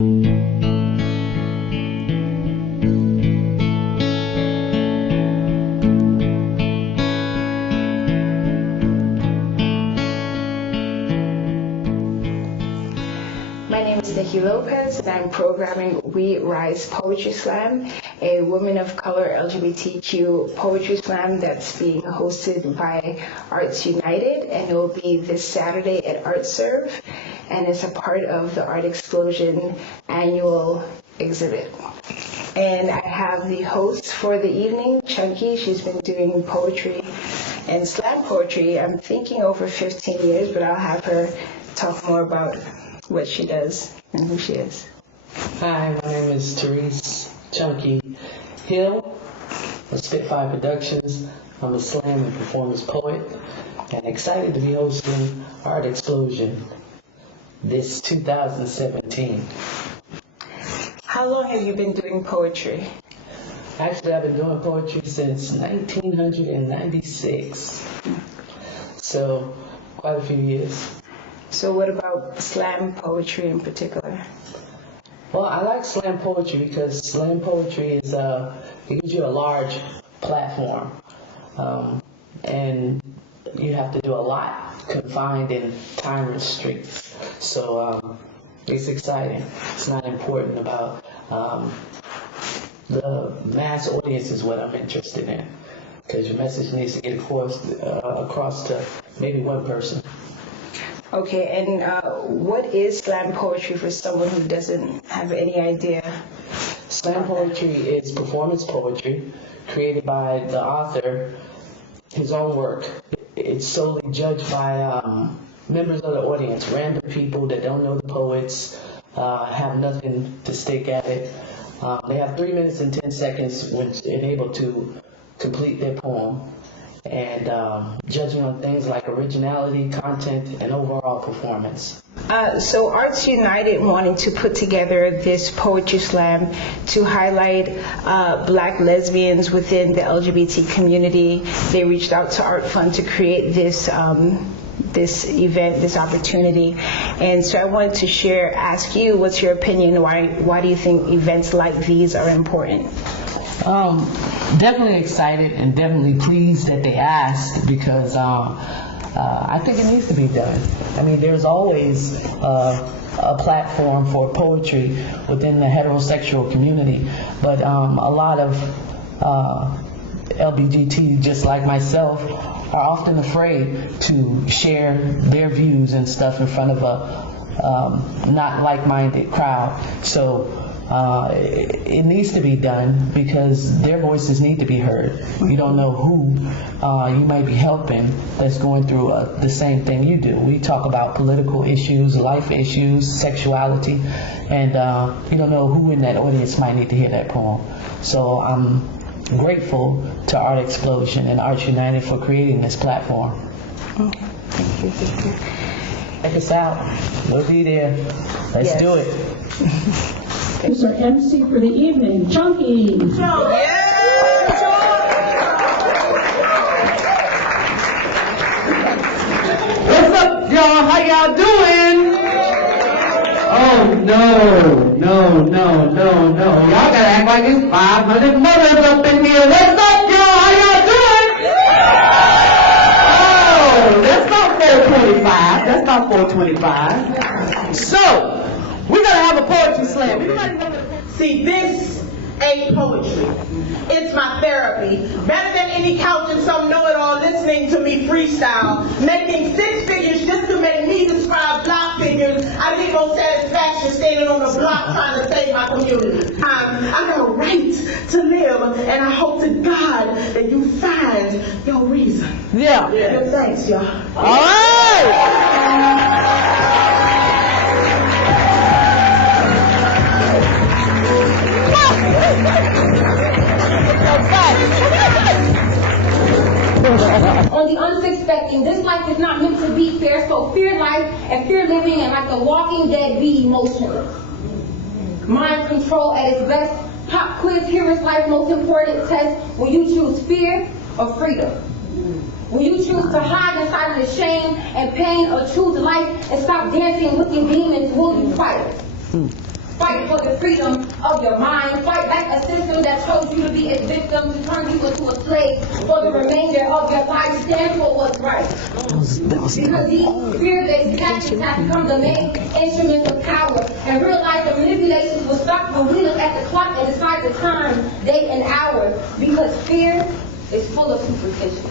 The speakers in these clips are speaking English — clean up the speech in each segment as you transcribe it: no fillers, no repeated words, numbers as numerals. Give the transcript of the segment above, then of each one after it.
My name is Niki Lopez, and I'm programming We Rise Poetry Slam, a women of color LGBTQ poetry slam that's being hosted by Arts United, and it will be this Saturday at Art Serve, and it's a part of the Art Explosion annual exhibit. And I have the host for the evening, Chunky. She's been doing poetry and slam poetry, I'm thinking over 15 years, but I'll have her talk more about what she does and who she is. Hi, my name is Therese Chunky Hill of Spitfire Productions. I'm a slam and performance poet and excited to be hosting Art Explosion this 2017. How long have you been doing poetry? Actually, I've been doing poetry since 1996, so quite a few years. So what about slam poetry in particular? Well, I like slam poetry because slam poetry is it gives you a large platform, and you have to do a lot confined in time restraints. So it's exciting. It's not important about the mass audience is what I'm interested in, because your message needs to get across to maybe one person. Okay, and what is slam poetry for someone who doesn't have any idea? Slam poetry is performance poetry created by the author, his own work. It's solely judged by members of the audience, random people that don't know the poets, have nothing to stake at it. They have 3 minutes and 10 seconds when they're able to complete their poem, and judging on things like originality, content, and overall performance. So Arts United wanting to put together this poetry slam to highlight Black lesbians within the LGBT community. They reached out to Art Fund to create this this event, this opportunity. And so I wanted to ask you, what's your opinion? Why do you think events like these are important? Definitely excited and definitely pleased that they asked, because I think it needs to be done. I mean, there's always a platform for poetry within the heterosexual community, but a lot of LBGT, just like myself, are often afraid to share their views and stuff in front of a not like-minded crowd. So it needs to be done because their voices need to be heard. You don't know who you might be helping that's going through the same thing you do. We talk about political issues, life issues, sexuality, and you don't know who in that audience might need to hear that poem. So I'm grateful to Art Explosion and Arts United for creating this platform. Okay, thank you, thank you. Check us out. We'll be there. Let's do it. Here's our MC for the evening, Chunky. What's up, y'all? How y'all doing? Oh, no. Y'all gotta act like it's 500 mothers up in here. What's up, y'all? How y'all doing? Oh, that's not 425. That's not 425. So, we're gonna have a poetry slam. See, this ain't poetry. It's my therapy. Better than any couch and some know-it-all listening to me freestyle, making 6 figures just to make me describe block figures. I need no satisfaction standing on the block trying to save my community. I have a right to live, and I hope to God that you find your reason. Yeah. Thanks, y'all. All right. On the unsuspecting, this life is not meant to be fair, so fear life and fear living, and like the walking dead, be emotional. Mind control at its best. Pop quiz, here is life's most important test. Will you choose fear or freedom? Will you choose to hide inside of the shame and pain, or choose life and stop dancing looking demons? Will you fight? Fight for the freedom of your mind. Fight back a system that chose you to be its victim, to turn you into a slave for the remainder of your life. Stand for what's right. Because these fear-based tactics have become the main instruments of power, and realize that manipulations will stop when we look at the clock and decide the time, date, and hour. Because fear is full of superstition.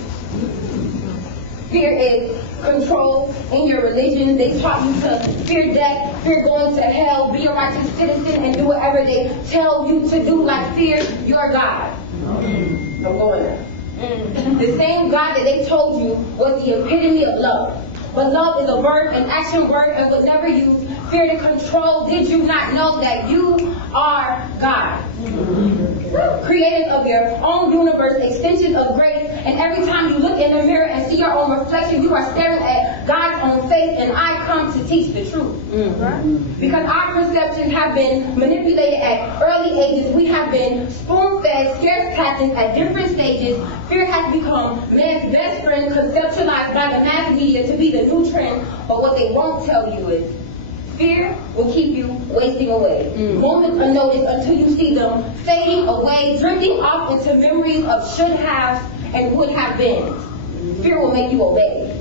Fear is control in your religion. They taught you to fear death, fear going to hell, be a righteous citizen, and do whatever they tell you to do, like fear your God. I'm going there. The same God that they told you was the epitome of love. But love is a verb, an action word, and was never used. Fear to control. Did you not know that you are God? Creators of your own universe, extensions of grace, and every time you look in the mirror and see your own reflection, you are staring at God's own face, and I come to teach the truth. Because our perceptions have been manipulated at early ages. We have been spoon-fed scarce patterns at different stages. Fear has become man's best friend, conceptualized by the mass media to be the new trend, but what they won't tell you is fear will keep you wasting away. Moments unnoticed until you see them fading away, drifting off into memories of should have and would have been. Fear will make you obey.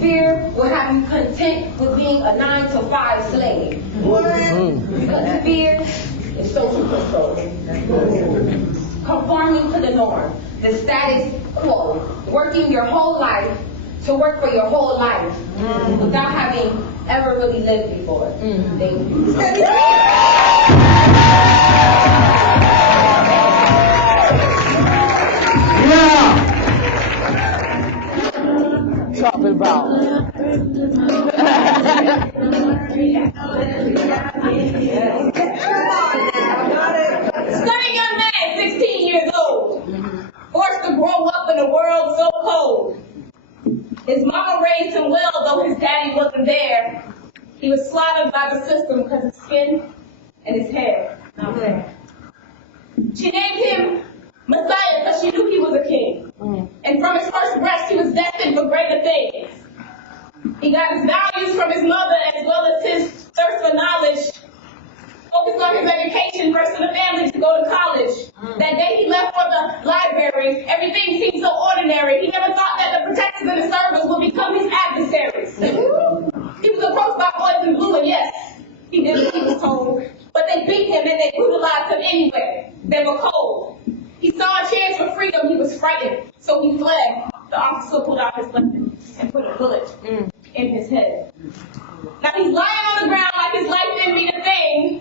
Fear will have you content with being a 9-to-5 slave. Because fear is social control. Conforming to the norm, the status quo, working your whole life to work for your whole life without having ever really lived before. Thank you. Yeah. Talking about. Stunning young man, 16 years old, forced to grow up in a world so cold. His mama raised him well, though his daddy wasn't there. He was slaughtered by the system because of his skin and his hair. Not there. She named him Messiah because she knew he was a king. And from his first breath, he was destined for greater things. He got his values from his mother as well as his thirst for knowledge. Focused on his education, first in the family to go to college. That day he left for the library, everything seemed so ordinary. He never thought that the protectors in the service would become his adversaries. He was approached by boys in blue, and yes, he did what he was told. But they beat him and they brutalized him anyway. They were cold. He saw a chance for freedom. He was frightened, so he fled. The officer pulled out his weapon and put a bullet in his head. Now he's lying on the ground like his life didn't mean a thing.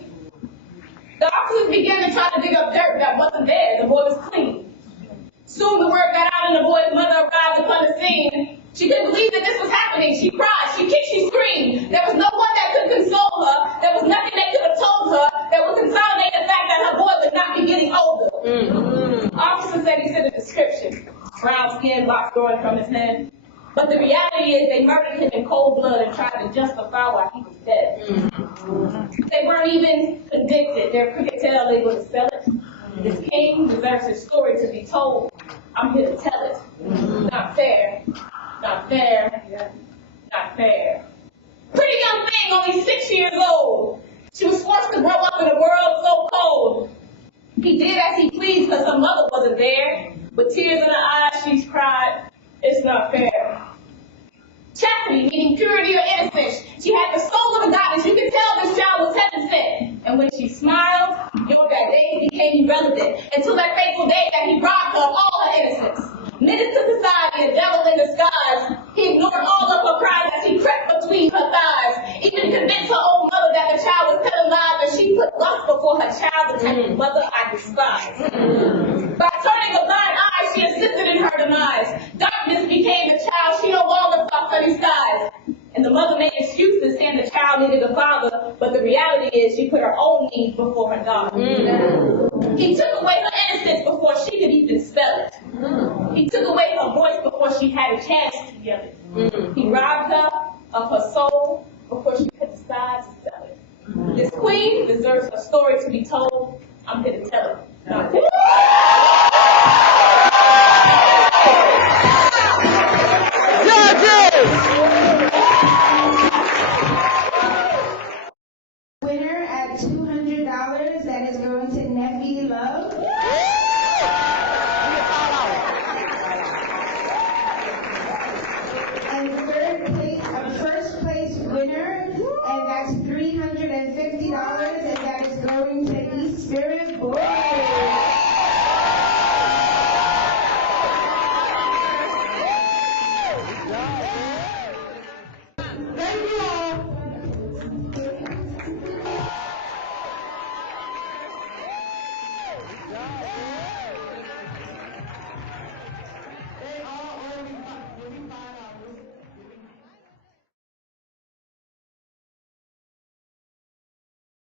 The officers began to try to dig up dirt that wasn't there. The boy was clean. Soon the word got out and the boy's mother arrived upon the scene. She couldn't believe that this was happening. She cried, she kicked, she screamed. There was no one that could console her. There was nothing they could have told her that would consolidate the fact that her boy would not be getting older. Officer said he said a description. Brown skin, locks growing from his head. But the reality is they murdered him in cold blood and tried to justify why he was dead. They weren't even convicted. Their crooked tail, they would sell it. This king deserves his story to be told. I'm here to tell it. Not fair. Not fair. Not fair. Pretty young thing, only 6 years old. She was forced to grow up in a world so cold. He did as he pleased because her mother wasn't there. With tears in her eyes, she's cried, it's not fair. Chastity, meaning purity or innocence. She had the soul of a goddess. You could tell this child was heaven sent. And when she smiled, that day became irrelevant until that fateful day that he robbed her of all her innocence. Knitted to society, a devil in disguise. He ignored all of her cries as he crept between her thighs. Even convinced her own mother that the child was telling lies, and she put lust before her child, the type of mother I despise. By turning a blind eye, she assisted in her demise. Darkness became the child. She no longer saw sunny skies. And the mother made excuses saying the child needed a father, but the reality is she put her own needs before her God. He took away her innocence before she could even spell it. He took away her voice before she had a chance to yell it. He robbed her of her soul before she could decide to sell it. This queen deserves a story to be told. I'm here to tell it.